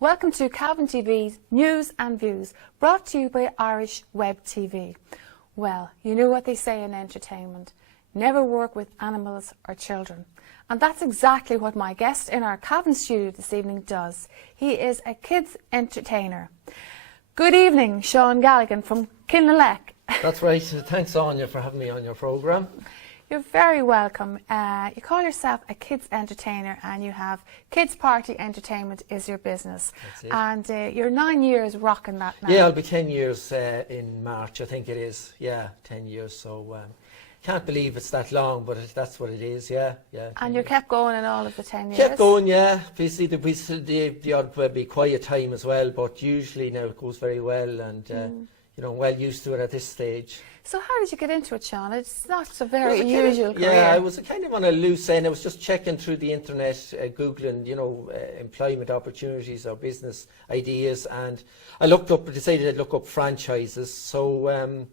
Welcome to Cavan TV's News and Views, brought to you by Irish Web TV. Well, you know what they say in entertainment, never work with animals or children. And that's exactly what my guest in our Cavan studio this evening does. He is a kids entertainer. Good evening, Sean Galligan from Kinlalek. That's right. Thanks, Áine, for having me on your programme. You're very welcome. You call yourself a kids entertainer and you have Kids Party Entertainment is your business. That's it. And you're 9 years rocking that now. Yeah, I'll be 10 years in March, I think it is. Yeah, 10 years. So can't believe it's that long, but that's what it is. Yeah. And you kept going in all of the 10 years? Kept going, yeah. Obviously, the odd will be quiet time as well, but usually now it goes very well and well used to it at this stage. So how did you get into it, Sean? It's not a very usual career. Yeah, I was kind of on a loose end. I was just checking through the internet, Googling, employment opportunities or business ideas, and I decided I'd look up franchises. So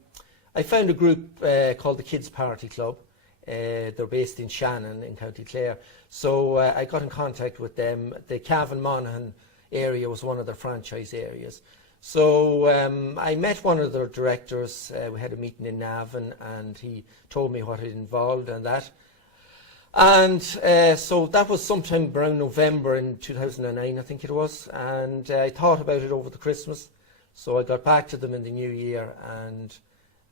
I found a group called the Kids Party Club. They're based in Shannon in County Clare. So I got in contact with them. The Cavan Monaghan area was one of their franchise areas. So I met one of their directors. We had a meeting in Navan and he told me what it involved and that. And so that was sometime around November in 2009, I think it was. And I thought about it over the Christmas. So I got back to them in the new year and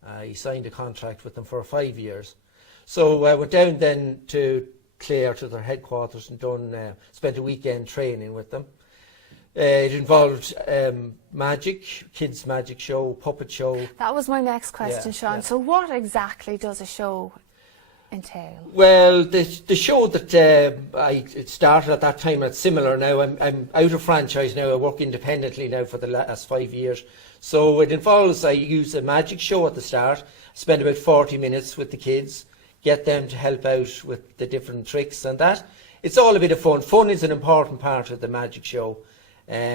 I signed a contract with them for 5 years. So I went down then to Clare, to their headquarters, and spent a weekend training with them. It involved magic, kids' magic show, puppet show. That was my next question, Sean. Yeah. So what exactly does a show entail? Well, the show that it started at that time, it's similar now. I'm out of franchise now. I work independently now for the last 5 years. So it involves, I use a magic show at the start, spend about 40 minutes with the kids, get them to help out with the different tricks and that. It's all a bit of fun. Fun is an important part of the magic show.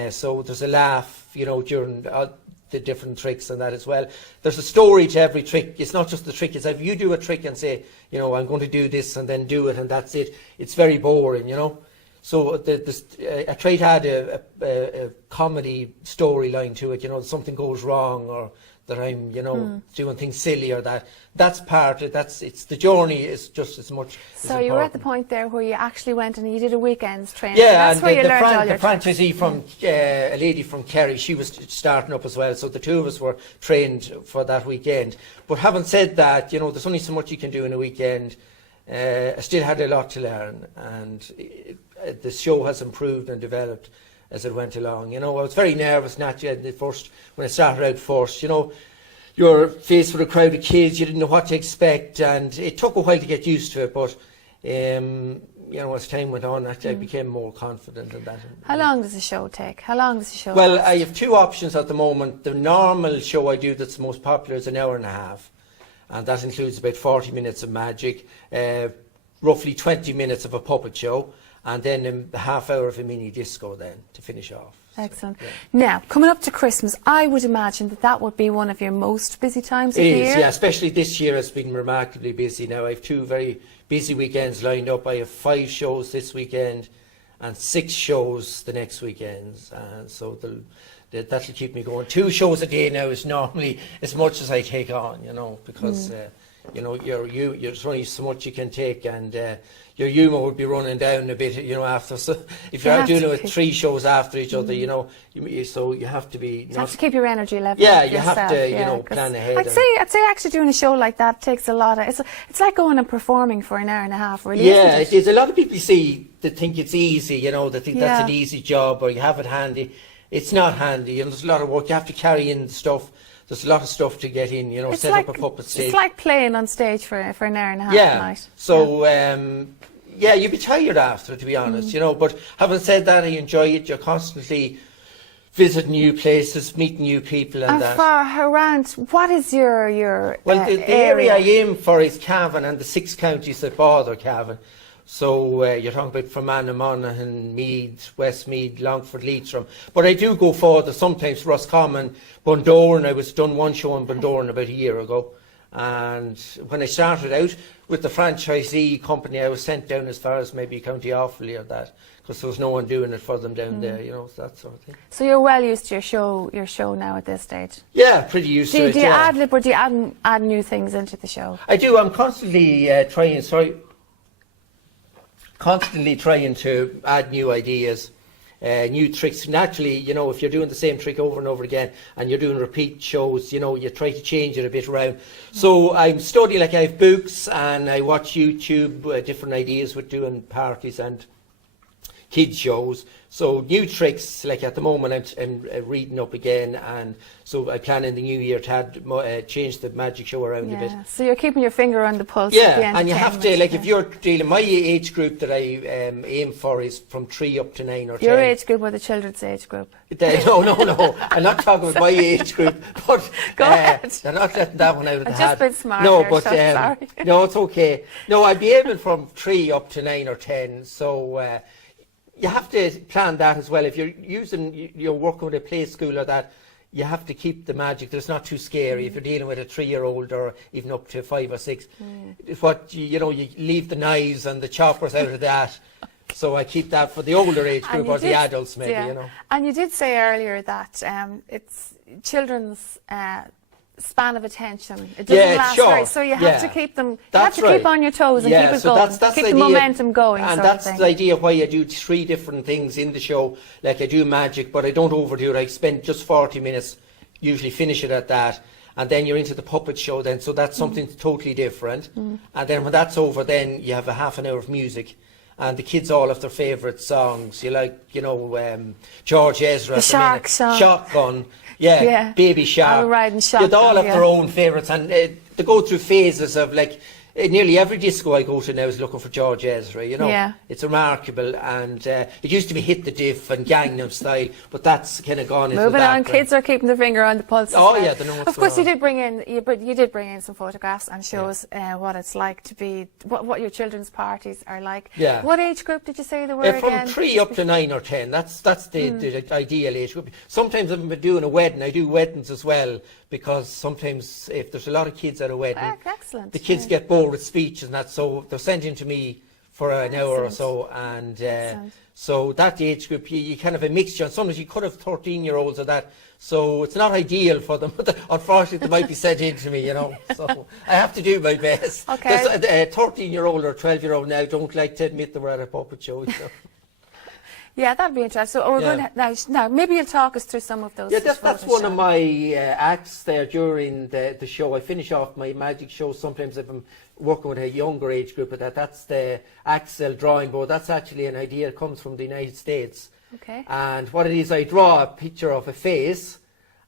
So there's a laugh, during the different tricks and that as well. There's a story to every trick. It's not just the trick. It's if you do a trick and say, I'm going to do this and then do it and that's it. It's very boring, So I try to add a comedy storyline to it. Something goes wrong or that I'm, doing things silly or that. That's part of it. It's the journey is just as much. So you were at the point there where you actually went and you did a weekend's training. Yeah, that's where you learned all your the franchisee from a lady from Kerry, she was starting up as well. So the two of us were trained for that weekend. But having said that, there's only so much you can do in a weekend. I still had a lot to learn, and the show has improved and developed as it went along. I was very nervous naturally at first when I started out first. You're faced with a crowd of kids, you didn't know what to expect, and it took a while to get used to it. But as time went on, I became more confident in that. How long does the show take? Well, I have two options at the moment. The normal show I do that's most popular is an hour and a half, and that includes about 40 minutes of magic, roughly 20 minutes of a puppet show, and then a half hour of a mini disco then to finish off. Excellent. So, yeah. Now, coming up to Christmas, I would imagine that would be one of your most busy times of the year. It is, yeah, especially this year it's been remarkably busy now. I have 2 very busy weekends lined up. I have 5 shows this weekend and 6 shows the next weekends. So that'll keep me going. 2 shows a day now is normally as much as I take on, because there's only so much you can take, and your humour would be running down a bit, after. So if you're doing it with 3 shows after each other, so you have to be. You have to keep your energy level. Yeah, you have to, plan ahead. I'd say actually doing a show like that takes a lot of. It's like going and performing for an hour and a half, really. Yeah, isn't it? A lot of people that think it's easy, they think that's an easy job or you have it handy. It's not handy, there's a lot of work. You have to carry in the stuff. There's a lot of stuff to get in, set up a puppet stage. It's like playing on stage for an hour and a half a night. So, you'd be tired after, to be honest, But having said that, I enjoy it. You're constantly visiting new places, meeting new people and that. Far around, what is your Well, the area I aim for is Cavan and the 6 counties that border Cavan. So you're talking about Fermanagh, Monaghan, Meath, Westmeath, Longford, Leitrim. But I do go further, sometimes Roscommon, Bundoran. I was done one show in Bundoran about a year ago. And when I started out with the franchisee company, I was sent down as far as maybe County Offaly or that, because there was no one doing it for them down there, you know, that sort of thing. So you're well used to your show now at this stage? Yeah, pretty used to it. Do you ad-lib, or do you add new things into the show? I do. I'm constantly constantly trying to add new ideas. New tricks. Naturally, you know, if you're doing the same trick over and over again and you're doing repeat shows, you know, you try to change it a bit around. So I'm studying, like I have books and I watch YouTube, different ideas with doing parties and kids shows. So new tricks, like at the moment I'm reading up again, and so I plan in the new year to change the magic show around a bit. So you're keeping your finger on the pulse of the entertainment. And you have to, like, if you're dealing, my age group that I aim for is from 3 up to 9 or 10. Your age group or the children's age group? No. I'm not talking about my age group, but Go ahead. They're not letting that one out of the hat. I've just been smart. No, here, but so sorry. no, it's okay. No, I'd be aiming from 3 up to 9 or 10. So you have to plan that as well. If you're working with a play school or that, you have to keep the magic. That's not too scary. If you're dealing with a 3-year-old or even up to 5 or 6, you leave the knives and the choppers out of that. So I keep that for the older age group or the adults, maybe. You know. And you did say earlier that it's children's span of attention. It doesn't last very, so you have to keep them. You have to keep on your toes and keep it going. That's keep the momentum going. And that's the idea why I do 3 different things in the show. Like I do magic, but I don't overdo it. I spend just 40 minutes, usually finish it at that. And then you're into the puppet show then, so that's something totally different. And then when that's over, then you have a half an hour of music. And the kids all have their favourite songs. You like, George Ezra. The Shark song. Shotgun. Yeah, Baby Shark. Riding Shotgun. They all have their own favourites, and they go through phases of, like, nearly every disco I go to now is looking for George Ezra, you know. Yeah. It's remarkable, and it used to be Hit the Diff and Gangnam Style, but that's kind of gone into the background. Moving on, kids are keeping their finger on the pulse. They know what's of course, going on. You did bring in some photographs and shows what it's like to be, what your children's parties are like. Yeah. What age group did you say they were again? From 3 up to 9 or 10. That's the ideal age group. Sometimes I'm doing a wedding. I do weddings as well, because sometimes if there's a lot of kids at a wedding, excellent. The kids get bored with speeches and that, so they're sent in to me for an hour or so, and so that age group, you kind of a mixture, and sometimes you could have 13-year-olds or that, so it's not ideal for them. Unfortunately, they might be sent in to me, you know, so I have to do my best. Okay. A 13-year-old or 12-year-old now don't like to admit they were at a puppet show, you know. Yeah, that'd be interesting. So we're going to, now maybe you'll talk us through some of those. Yeah, that's one of my acts there during the show. I finish off my magic show. Sometimes if I'm working with a younger age group, that's the Axel drawing board. That's actually an idea that comes from the United States. Okay. And what it is, I draw a picture of a face,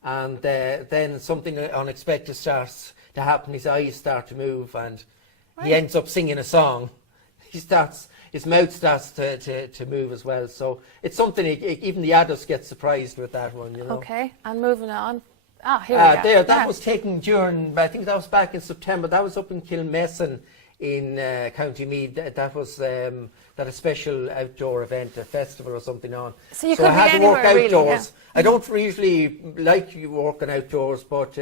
and then something unexpected starts to happen. His eyes start to move, and he ends up singing a song. His mouth starts to move as well. So it's something, even the adults get surprised with that one, you know. Okay, and moving on. Here we are. That was taken during, I think that was back in September. That was up in Kilmessan in County Meath. That was a special outdoor event, a festival or something on. So you could I had be to work anywhere, outdoors. really, I don't usually like working outdoors, but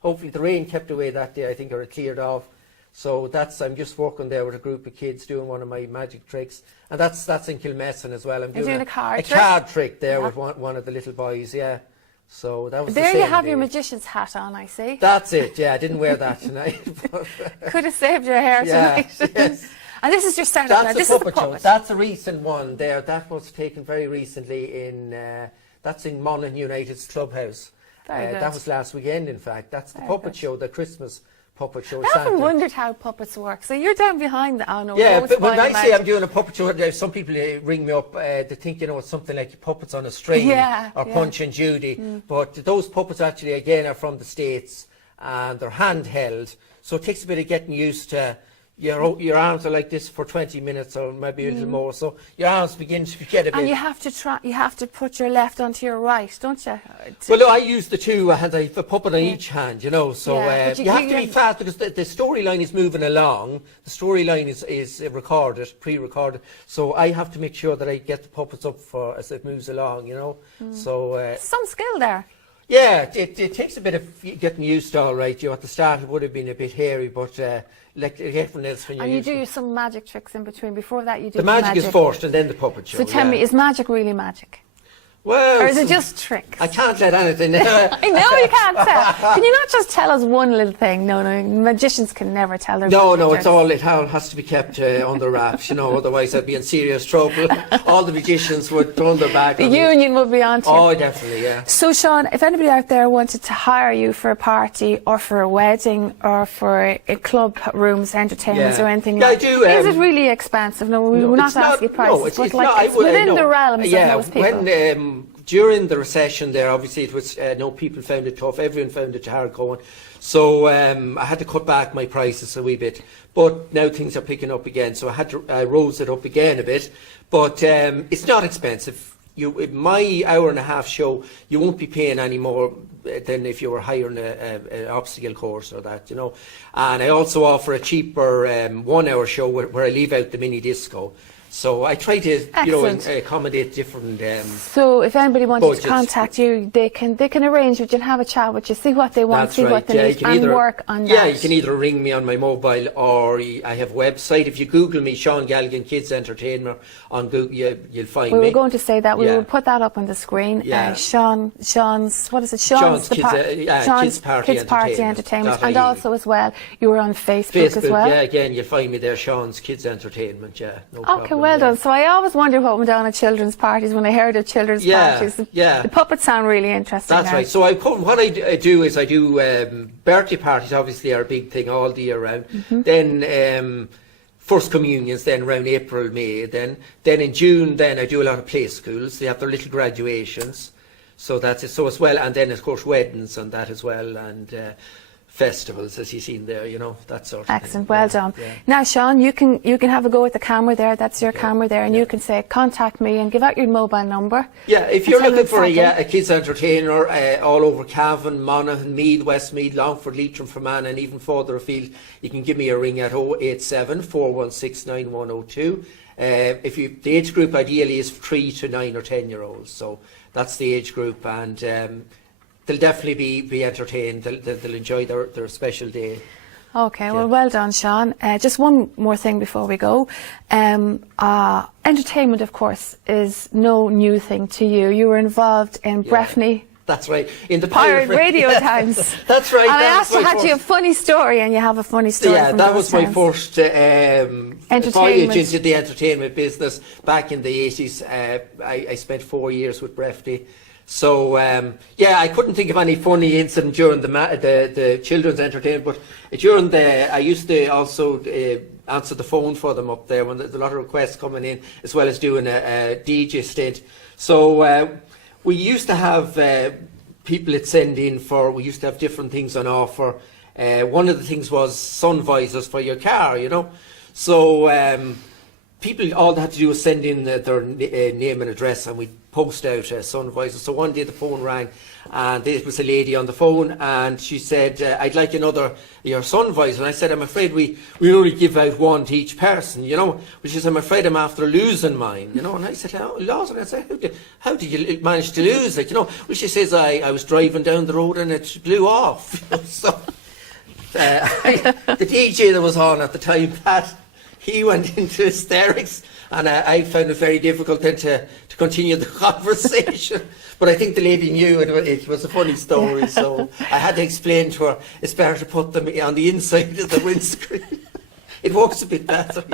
hopefully the rain kept away that day, I think, or it cleared off. So I'm just working there with a group of kids doing one of my magic tricks, and that's in Kilmessan as well. I'm doing a card trick there with one of the little boys. Yeah, so that was there. The You same have day. your magician's hat on, I see. That's it. Yeah, I didn't wear that tonight. Could have saved your hair tonight. Yes. And this is your setup. That's This a is the puppet show. puppet. That's a recent one there. That was taken very recently that's in Monaghan United's clubhouse. Very good. That was last weekend, in fact. That's the puppet show, the Christmas puppet show. I often wondered how puppets work. So you're down behind the... Oh, no, yeah, but when I say I'm doing a puppet show, some people ring me up, they think, it's something like puppets on a string or Punch and Judy. But those puppets actually, again, are from the States, and they're handheld. So it takes a bit of getting used to... Your arms are like this for 20 minutes or maybe a little more, so your arms begin to get a bit... And you have to put your left onto your right, don't you? Well, no, I use the two hands. I have a puppet on each hand, so you have to be fast, because the storyline is moving along. The storyline is recorded, pre-recorded, so I have to make sure that I get the puppets up as it moves along, So some skill there. Yeah, it takes a bit of getting used to, all right. At the start it would have been a bit hairy, but like everyone else when you're And you used to do it. some magic tricks in between. Before that, you do The magic is first and then the puppet show. So tell me, is magic really magic? Well, Or is it just tricks? I can't let anything. I know you can't tell. Can you not just tell us one little thing? No, magicians can never tell their No, tricks. it all has to be kept under wraps, otherwise I'd be in serious trouble. All the magicians would turn their back The on me. union would be on to you. Oh, definitely, yeah. So, Sean, if anybody out there wanted to hire you for a party or for a wedding or for a club rooms, entertainments Yeah. or anything Yeah, I like do, that, is it really expensive? No, we will not ask you prices, it's but not, it's within the realms of yeah, most people. When, during the recession there, obviously it was, people found it tough, everyone found it hard going. So I had to cut back my prices a wee bit. But now things are picking up again, so I had to rose it up again a bit. But it's not expensive. My hour-and-a-half show, you won't be paying any more than if you were hiring an obstacle course or that, And I also offer a cheaper 1 hour show where I leave out the mini disco. So I try to, accommodate different. So if anybody wanted budgets. to contact you, they can arrange it. You can have a chat with you, see what they want, That's see right. what they need, and work on that. Yeah, you can either ring me on my mobile or I have a website. If you Google me, Sean Galligan Kids Entertainer on Google, you'll find We me. were going to say that. We Yeah. will put that up on the screen. Yeah. Sean's, what is it? Sean's the Kids Party Entertainment. And .ie. also as well, you were on Facebook as well. Yeah, again, you'll find me there, Sean's Kids Entertainment, yeah. No Okay, problem, well yeah. done. So I always wonder what went down at children's parties when I heard of children's parties. Yeah. The puppets sound really interesting. That's now. right. So what I do is I do birthday parties. Obviously, are a big thing all the year round. Mm-hmm. Then first communions. Then around April, May. Then in June. Then I do a lot of play schools. They have their little graduations. So that's it. So as well, and then of course weddings and that as well, and festivals as you've seen there. That sort of Excellent, thing. well done. Yeah. Now, Sean, you can have a go at the camera there. That's your camera there, and you can say, contact me, and give out your mobile number. Yeah, if and you're tell looking them for exactly. a kids entertainer all over Cavan, Monaghan, Meath, Westmeath, Longford, Leitrim and Fermanagh, and even further afield, you can give me a ring at 087 416 9102. The age group ideally is 3 to 9 or 10 year olds, so that's the age group, and they'll definitely be entertained. They'll enjoy their special day. Okay, well done, Sean. Just one more thing before we go. Entertainment, of course, is no new thing to you. You were involved in Breffni. That's right. In the Pirate radio times. That's right. And I asked you, had you a funny story, and you have a funny story. Yeah, from that those was my times. first voyage into the entertainment business back in the 80s. I spent 4 years with Breffni. So, I couldn't think of any funny incident during the children's entertainment, but during I used to also answer the phone for them up there when there's a lot of requests coming in, as well as doing a DJ stint. So, we used to have people that send in we used to have different things on offer. One of the things was sun visors for your car, So, people, all they had to do was send in their name and address, and we'd post out sun visors. So one day the phone rang, and there was a lady on the phone, and she said, I'd like your sun visor. And I said, I'm afraid we only give out one to each person, Which is, I'm afraid I'm after losing mine, And I said, oh, Lord, and I said, how did you manage to lose it, Well, she says, I was driving down the road and it blew off. So the DJ that was on at the time, Pat, he went into hysterics, and I found it very difficult then to continue the conversation. But I think the lady knew it was a funny story, so I had to explain to her it's better to put them on the inside of the windscreen. It works a bit better,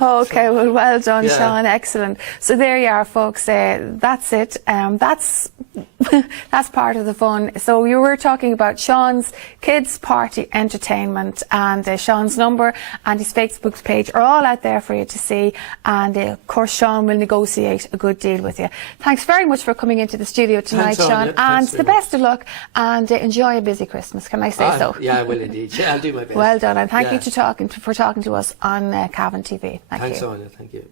Okay, well done, Yeah. Sean. Excellent. So there you are, folks. That's it. That's part of the fun. So you were talking about Sean's Kids Party Entertainment, and Sean's number and his Facebook page are all out there for you to see. And of course, Sean will negotiate a good deal with you. Thanks very much for coming into the studio tonight, Thanks, Sean. Áine. And Thanks the best of luck, and enjoy a busy Christmas. Can I say so? Yeah, I will indeed. Yeah, I'll do my best. Well done, and thank Yeah. you for talking to us on Cavan TV. Thank Thanks, you. Áine. Thank you.